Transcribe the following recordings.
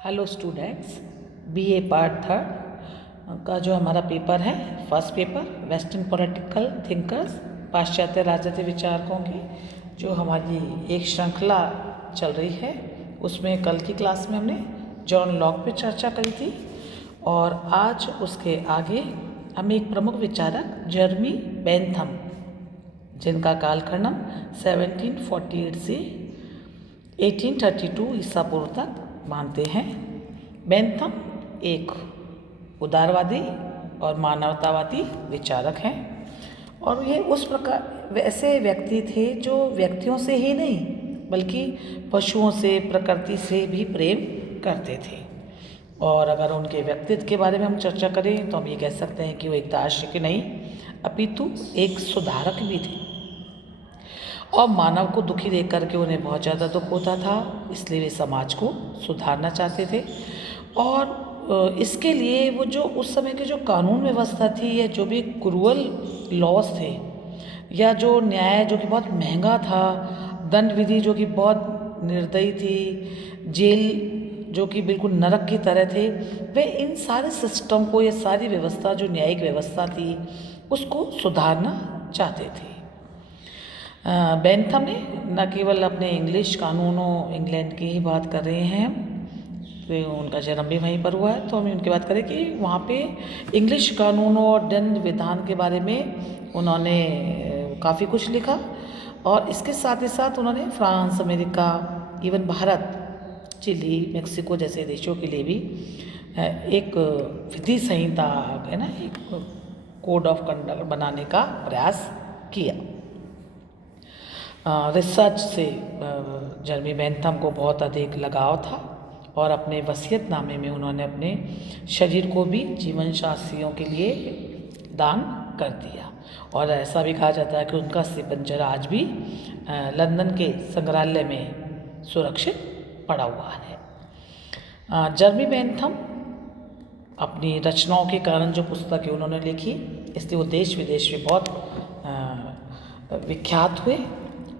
Hello students, BA part third का जो हमारा पेपर है, first paper western political thinkers, पाश्चात्य राजनीतिक विचारकों की जो हमारी एक श्रृंखला चल रही है, उसमें कल की क्लास में हमने जॉन लॉक पे चर्चा करी थी और आज उसके आगे हम एक प्रमुख विचारक जर्मी बेंथम, जिनका कालखंड 1748 से 1832 ईसा पूर्व तक मानते हैं। बेंथम एक उदारवादी और मानवतावादी विचारक हैं और ये उस प्रकार वैसे व्यक्ति थे जो व्यक्तियों से ही नहीं बल्कि पशुओं से, प्रकृति से भी प्रेम करते थे। और अगर उनके व्यक्तित्व के बारे में हम चर्चा करें तो हम ये कह सकते हैं कि वो एक दार्शनिक नहीं अपितु एक सुधारक भी थे और मानव को दुखी देख करके उन्हें बहुत ज़्यादा दुख होता था, इसलिए वे समाज को सुधारना चाहते थे। और इसके लिए वो जो उस समय की जो कानून व्यवस्था थी या जो भी क्रूअल लॉज थे या जो न्याय जो कि बहुत महंगा था, दंड विधि जो कि बहुत निर्दयी थी, जेल जो कि बिल्कुल नरक की तरह थे, वे इन सारे सिस्टम को, ये सारी व्यवस्था जो न्यायिक व्यवस्था थी उसको सुधारना चाहते थे। बेंथम ने न केवल अपने इंग्लिश कानूनों, इंग्लैंड की ही बात कर रहे हैं, तो उनका जन्म भी वहीं पर हुआ है, तो हम उनकी बात करें कि वहाँ पे इंग्लिश कानूनों और दंड विधान के बारे में उन्होंने काफ़ी कुछ लिखा और इसके साथ ही साथ उन्होंने France, America, even Bharat, Chile, Mexico जैसे देशों के लिए भी एक विधि संहिता है ना, एक कोड ऑफ कंडक्ट बनाने का प्रयास किया। रिसर्च से जर्मी बेंथम को बहुत अधिक लगाव था और अपने वसीयतनामे में उन्होंने अपने शरीर को भी जीवन साथियों के लिए दान कर दिया और ऐसा भी कहा जाता है कि उनका अस्थिपंजर आज भी लंदन के संग्रहालय में सुरक्षित पड़ा हुआ है। जर्मी बेंथम अपनी रचनाओं के कारण जो पुस्तकें उन्होंने लिखी, इसलिए वो देश विदेश में बहुत विख्यात हुए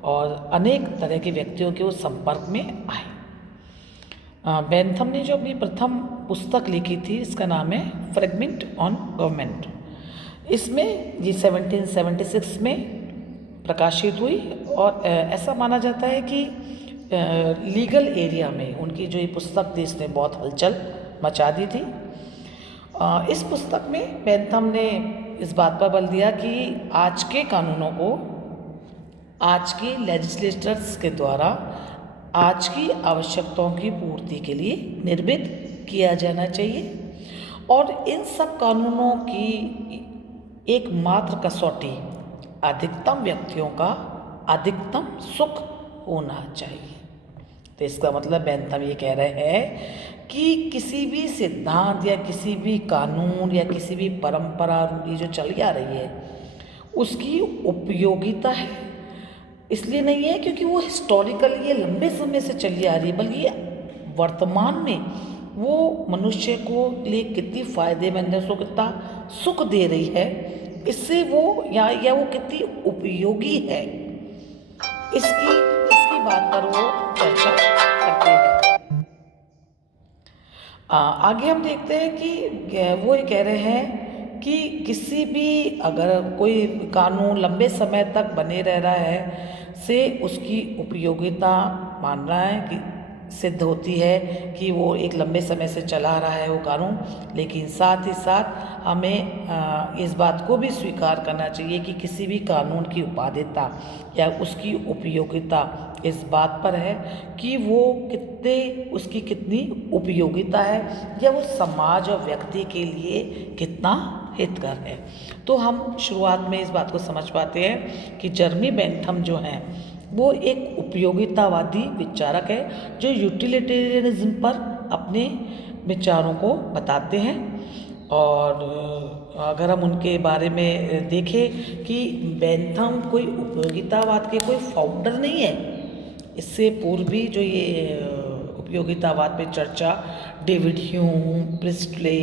और अनेक तरह के व्यक्तियों के उस संपर्क में आए। बेंथम ने जो अपनी प्रथम पुस्तक लिखी थी, इसका नाम है फ्रेगमेंट ऑन गवर्नमेंट। इसमें ये 1776 में प्रकाशित हुई और ऐसा माना जाता है कि लीगल एरिया में उनकी जो ये पुस्तक थी, इसने बहुत हलचल मचा दी थी। इस पुस्तक में बेंथम ने इस बात पर बल दिया कि आज के कानूनों को आज के लेजिस्लेटर्स के द्वारा आज की आवश्यकताओं की पूर्ति के लिए निर्मित किया जाना चाहिए और इन सब कानूनों की एकमात्र कसौटी अधिकतम व्यक्तियों का अधिकतम सुख होना चाहिए। तो इसका मतलब बेंथम ये कह रहे हैं कि किसी भी सिद्धांत या किसी भी कानून या किसी भी परंपरा रूढ़ी जो चली आ रही है उसकी उपयोगिता है, इसलिए नहीं है क्योंकि वो हिस्टोरिकल ये लंबे समय से चली आ रही है, बल्कि वर्तमान में वो मनुष्य को लिए कितनी फायदेमंद है, उसको कितना सुख दे रही है, इससे वो या वो कितनी उपयोगी है, इसकी बात पर वो चर्चा करते हैं। आगे हम देखते हैं कि वो ये कह रहे हैं कि किसी भी अगर कोई कानून लंबे समय तक बने रह रहा है से उसकी उपयोगिता मान रहा है कि सिद्ध होती है कि वो एक लंबे समय से चला रहा है वो कानून, लेकिन साथ ही साथ हमें इस बात को भी स्वीकार करना चाहिए कि किसी भी कानून की उपादेयता या उसकी उपयोगिता इस बात पर है कि वो उसकी कितनी उपयोगिता है या वो समाज और व्यक्ति के लिए कितना हितकर है। तो हम शुरुआत में इस बात को समझ पाते हैं कि जर्मी बेंथम जो हैं वो एक उपयोगितावादी विचारक है जो यूटिलिटेरियनिज्म पर अपने विचारों को बताते हैं। और अगर हम उनके बारे में देखें कि बेंथम कोई उपयोगितावाद के कोई फाउंडर नहीं है, इससे पूर्व भी जो ये उपयोगितावाद पे चर्चा डेविड ह्यूम, प्रिस्टले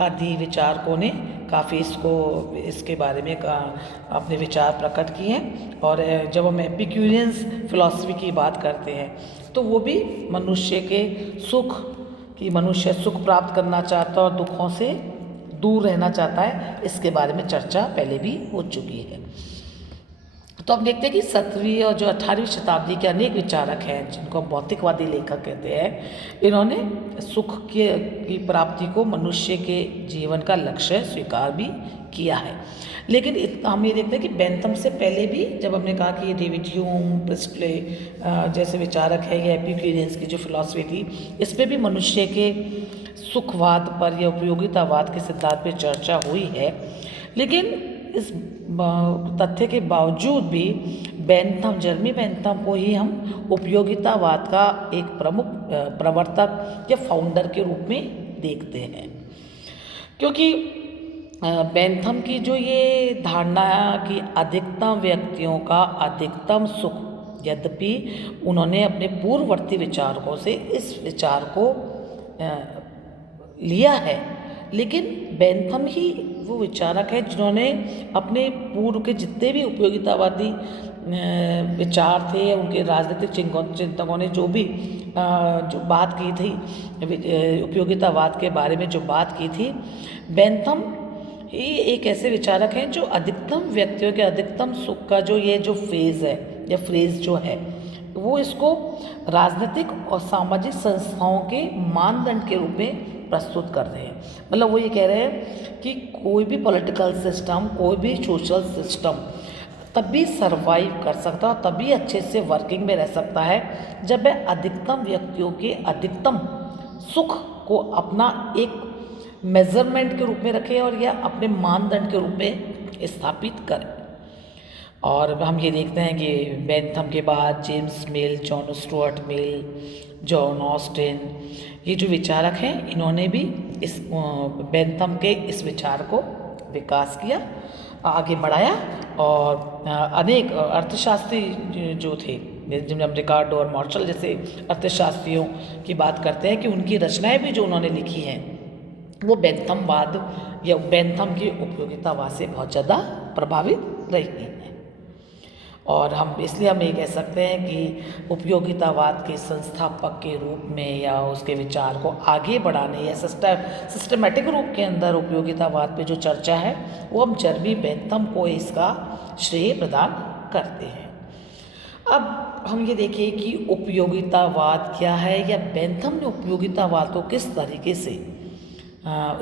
आदि विचारकों ने काफ़ी इसके बारे में अपने विचार प्रकट किए हैं। और जब हम एपिक्यूरियंस फिलॉसफी की बात करते हैं तो वो भी मनुष्य के सुख कि मनुष्य सुख प्राप्त करना चाहता है और दुखों से दूर रहना चाहता है, इसके बारे में चर्चा पहले भी हो चुकी है। तो हम देखते हैं कि 17वीं और जो 18वीं शताब्दी के अनेक विचारक हैं जिनको भौतिकवादी लेखक कहते हैं, इन्होंने सुख की प्राप्ति को मनुष्य के जीवन का लक्ष्य स्वीकार भी किया है। लेकिन हम ये देखते हैं कि बेंथम से पहले भी, जब हमने कहा कि डेविड ह्यूम, प्रिस्टले जैसे विचारक है, या एपिक्यूरियंस की जो फिलॉसफी थी, इस पर भी मनुष्य के सुखवाद पर या उपयोगितावाद के सिद्धांत पर चर्चा हुई है। लेकिन इस तथ्य के बावजूद भी जेरेमी बेंथम को ही हम उपयोगितावाद का एक प्रमुख प्रवर्तक या फाउंडर के रूप में देखते हैं, क्योंकि बेंथम की जो ये धारणा कि अधिकतम व्यक्तियों का अधिकतम सुख, यद्यपि उन्होंने अपने पूर्ववर्ती विचारकों से इस विचार को लिया है, लेकिन बेंथम ही वो विचारक है जिन्होंने अपने पूर्व के जितने भी उपयोगितावादी विचार थे, उनके राजनीतिक चिंतकों ने जो बात की थी उपयोगितावाद के बारे में जो बात की थी, बेंथम ही एक ऐसे विचारक हैं जो अधिकतम व्यक्तियों के अधिकतम सुख का जो ये जो फेज़ है या फ्रेज़ जो है, वो इसको राजनीतिक और सामाजिक संस्थाओं के मानदंड के रूप में प्रस्तुत कर रहे हैं। मतलब वो ये कह रहे हैं कि कोई भी पॉलिटिकल सिस्टम, कोई भी सोशल सिस्टम तभी सरवाइव कर सकता है, तभी अच्छे से वर्किंग में रह सकता है जब वह अधिकतम व्यक्तियों के अधिकतम सुख को अपना एक मेजरमेंट के रूप में रखे और या अपने मानदंड के रूप में स्थापित करे। और हम ये देखते हैं कि बेंथम के बाद जेम्स मिल, John Stuart Mill, John Austin, ये जो विचारक हैं, इन्होंने भी इस बेंथम के इस विचार को विकास किया, आगे बढ़ाया। और अनेक अर्थशास्त्री जो थे, जिनमें हम रिकार्डो और मार्शल जैसे अर्थशास्त्रियों की बात करते हैं कि उनकी रचनाएं भी जो उन्होंने लिखी हैं वो बेंथमवाद या बेंथम की उपयोगितावाद से बहुत ज़्यादा प्रभावित रही हैं। और इसलिए हम ये कह सकते हैं कि उपयोगितावाद के संस्थापक के रूप में या उसके विचार को आगे बढ़ाने या सिस्टमेटिक रूप के अंदर उपयोगितावाद पे जो चर्चा है, वो हम जेरेमी बेंथम को इसका श्रेय प्रदान करते हैं। अब हम ये देखिए कि उपयोगितावाद क्या है, या बेंथम ने उपयोगितावाद को किस तरीके से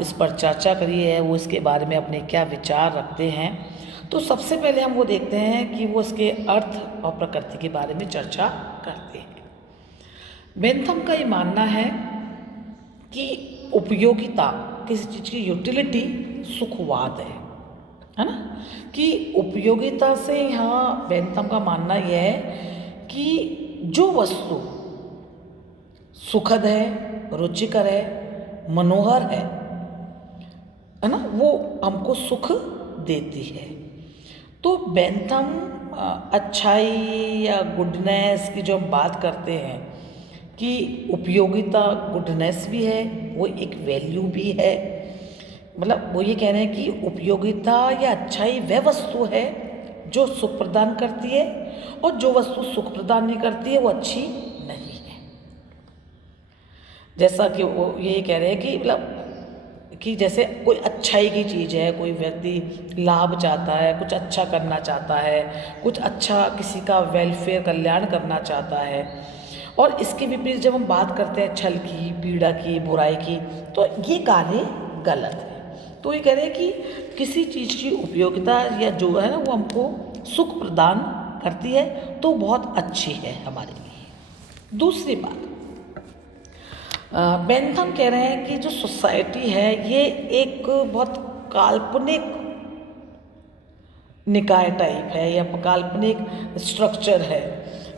इस पर चर्चा करी है, वो इसके बारे में अपने क्या विचार रखते हैं। तो सबसे पहले हम वो देखते हैं कि वो इसके अर्थ और प्रकृति के बारे में चर्चा करते हैं। बेंथम का ये मानना है कि उपयोगिता, किसी चीज़ की यूटिलिटी सुखवाद है ना, कि उपयोगिता से यहाँ बेंथम का मानना यह है कि जो वस्तु सुखद है, रुचिकर है, मनोहर है ना, वो हमको सुख देती है। तो बेंथम अच्छाई या गुडनेस की जो हम बात करते हैं कि उपयोगिता गुडनेस भी है, वो एक वैल्यू भी है। मतलब वो ये कह रहे हैं कि उपयोगिता या अच्छाई वह वस्तु है जो सुख प्रदान करती है, और जो वस्तु सुख प्रदान नहीं करती है वो अच्छी नहीं है। जैसा कि वो ये कह रहे हैं कि मतलब कि जैसे कोई अच्छाई की चीज़ है, कोई व्यक्ति लाभ चाहता है, कुछ अच्छा करना चाहता है, कुछ अच्छा किसी का वेलफेयर कल्याण करना चाहता है, और इसके विपरीत जब हम बात करते हैं छल की, पीड़ा की, बुराई की, तो ये कार्य गलत है। तो ये कह रहे हैं कि किसी चीज़ की उपयोगिता या जो है ना वो हमको सुख प्रदान करती है तो बहुत अच्छी है हमारे लिए। दूसरी बात, बेंथम कह रहे हैं कि जो सोसाइटी है ये एक बहुत काल्पनिक निकाय टाइप है या काल्पनिक स्ट्रक्चर है,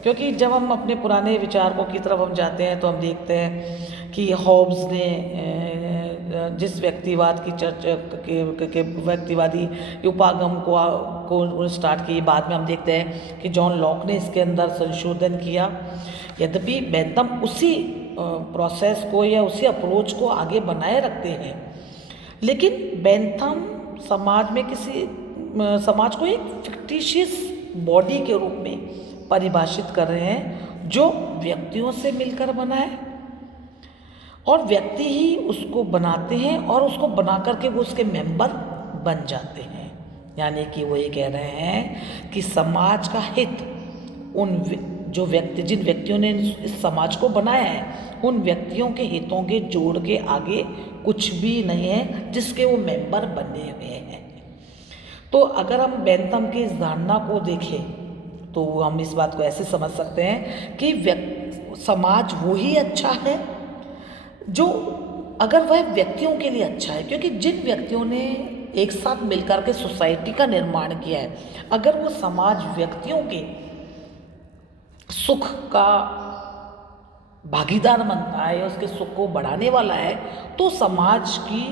क्योंकि जब हम अपने पुराने विचारकों की तरफ हम जाते हैं तो हम देखते हैं कि हॉब्स ने जिस व्यक्तिवाद की चर्चा के व्यक्तिवादी उपागम को स्टार्ट की, बाद में हम देखते हैं कि जॉन लॉक ने इसके अंदर संशोधन किया। यद्यपि बेंथम उसी प्रोसेस को या उसी अप्रोच को आगे बनाए रखते हैं, लेकिन बेंथम समाज को एक फिक्टिशियस बॉडी के रूप में परिभाषित कर रहे हैं जो व्यक्तियों से मिलकर बना है और व्यक्ति ही उसको बनाते हैं और उसको बना करके वो उसके मेंबर बन जाते हैं। यानी कि वो ये कह रहे हैं कि समाज का हित जो व्यक्ति जिन व्यक्तियों ने इस समाज को बनाया है उन व्यक्तियों के हितों के जोड़ के आगे कुछ भी नहीं है जिसके वो मेंबर बने हुए हैं। तो अगर हम बेंथम की इस धारणा को देखें तो हम इस बात को ऐसे समझ सकते हैं कि समाज वो ही अच्छा है जो अगर वह व्यक्तियों के लिए अच्छा है, क्योंकि जिन व्यक्तियों ने एक साथ मिलकर के सोसाइटी का निर्माण किया है, अगर वो समाज व्यक्तियों के सुख का भागीदार बनता है या उसके सुख को बढ़ाने वाला है तो समाज की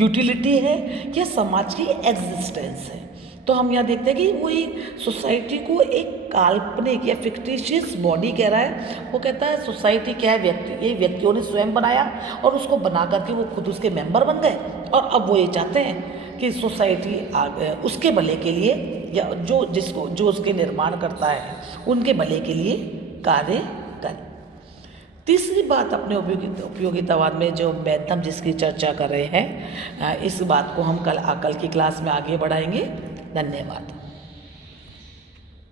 यूटिलिटी है या समाज की एग्जिस्टेंस है। तो हम यहाँ देखते हैं कि वो एक सोसाइटी को एक काल्पनिक या फिक्टिशियस बॉडी कह रहा है। वो कहता है सोसाइटी क्या है, ये व्यक्तियों ने स्वयं बनाया और उसको बना करके वो खुद उसके मेंबर बन गए और अब वो ये चाहते हैं कि सोसाइटी उसके भले के लिए या जो उसके निर्माण करता है उनके भले के लिए कार्य करे। तीसरी बात अपने उपयोगितावाद में जो बेंथम जिसकी चर्चा कर रहे हैं, इस बात को हम कल की क्लास में आगे बढ़ाएंगे। धन्यवाद।